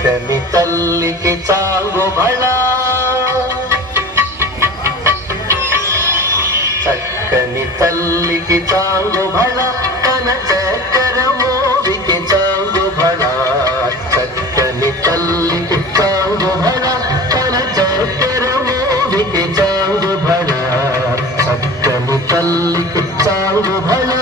చక్కని తల్లికి చాంగుబళ చక్కని తల్లికి చాంగుబళ తన చక్కెర మోవికి చాంగుబళ చక్కని తల్లికి చాంగుబళ తన చక్కెర మోవికి చాంగుబళ చక్కని తల్లికి చాంగుబళ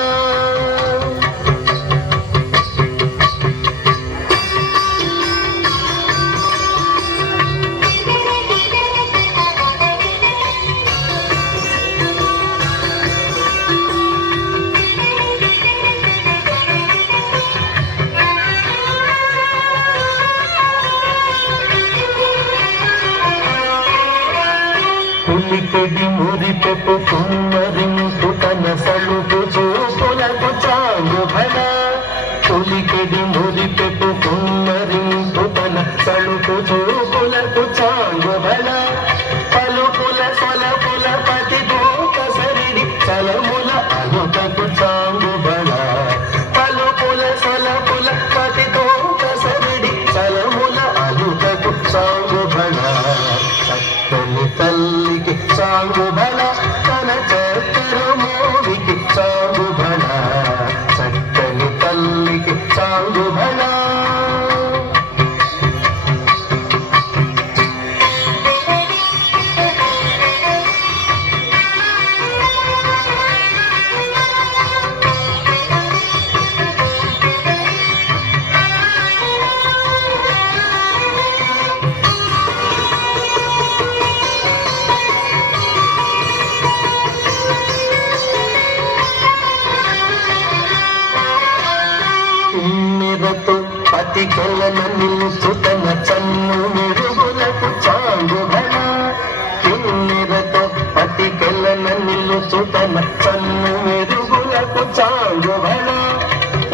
పులికెడి మురిపెపు కుమ్మరింపు తన సలుపు చూపులకు చాంగుబళ పులికెడి మురిపెపు కుమ్మరింపు తన సలుపు చూపులకు చాంగుబళ పలుపుల సొలపుల పతి దూత సరిడి చలముల అనుటకు చాంగుబళ పలుపుల సొలపుల పతి దూత సరిడి చలముల అనుటకు చాంగుబళ చక్కని తల్లికి చాంగుబళ తన చక్కెర మోవికి చాంగుబళ చక్కని తల్లికి చాంగుబళ పతి కొలన నిలుచు తన చన్ను మెరుగులకు చాంగుబళ కిన్నెరతో పతి కొలన నిలుచు తన చన్ను మెరుగులకు చాంగుబళ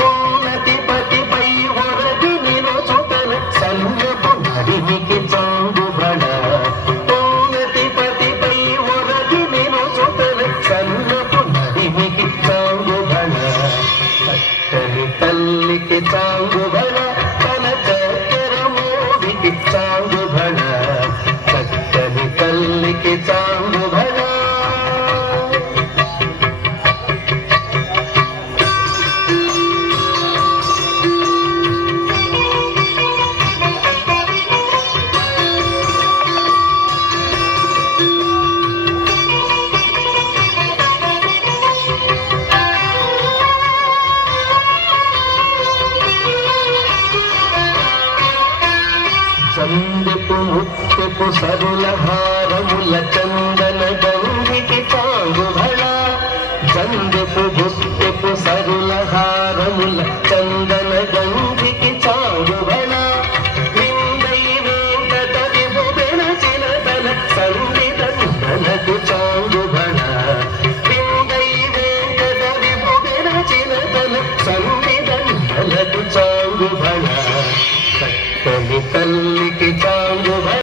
ఉన్నతి పతిపై ఒరగి నిలుచు తన సన్యపు నడిమికి చాంగుబళ ఉన్నతి పతిపై ఒరగి నిలుచు తన సన్యపు నడిమికి చాంగుబళ చక్కని తల్లికి చాంగుబళ తన చక్కెర మోవికి చాంగుబళ చక్కని తల్లికి చాంగుబళ చందపు ముత్తెపు సరుల హారముల చందన గంగికి చాంగుబళ చందపు ముత్తెపు సరుల హారముల